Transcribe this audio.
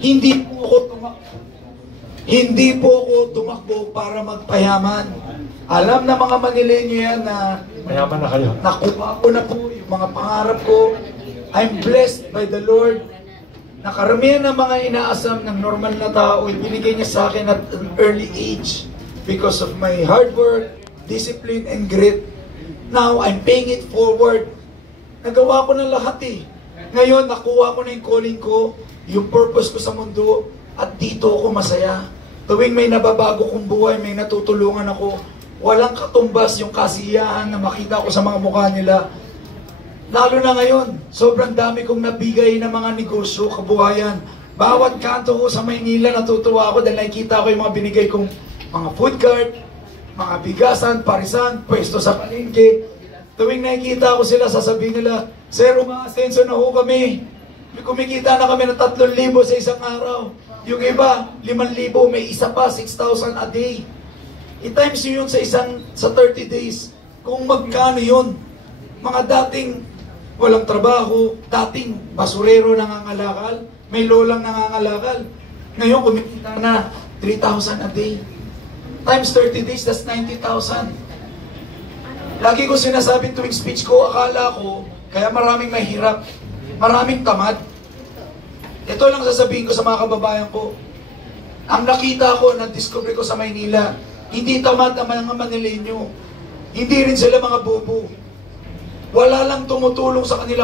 Hindi po ako tumakbo para magpayaman. Alam na mga Manileño yan na mayaman na kayo. Nakuha ko na po yung mga pangarap ko. I'm blessed by the Lord. Nakaramihan ng mga inaasam ng normal na tao, ibinigay niya sa akin at an early age because of my hard work, discipline, and grit. Now, I'm paying it forward. Nagawa ko na lahat eh. Ngayon, nakuha ko na yung calling ko, yung purpose ko sa mundo, at dito ako masaya. Tuwing may nababago kong buhay, may natutulungan ako, walang katumbas yung kasiyahan na makita ko sa mga mukha nila. Lalo na ngayon, sobrang dami kong nabigay ng mga negosyo, kabuhayan. Bawat kanto ko sa Maynila, natutuwa ako dahil nakikita ko yung mga binigay kong mga food cart, mga bigasan, parisan, pwesto sa palengke. Tuwing nakikita ko sila, sasabihin nila, "Sir, umaasenso na ho kami. May kumikita na kami ng 3,000 sa isang araw. Yung iba, 5,000, may isa pa, 6,000 a day." I-times yun sa 30 days. Kung magkano yun, mga dating walang trabaho, dating basurero nangangalakal, may lolang nangangalakal. Ngayon, kumikita na 3,000 a day. Times 30 days, that's 90,000. Lagi ko sinasabi tuwing speech ko, akala ko, kaya maraming mahirap, maraming tamad. Ito lang sasabihin ko sa mga kababayan ko. Ang nakita ko, na-discover ko sa Maynila, hindi tamad ang mga Manileño. Hindi rin sila mga bobo. Wala lang tumutulong sa kanila.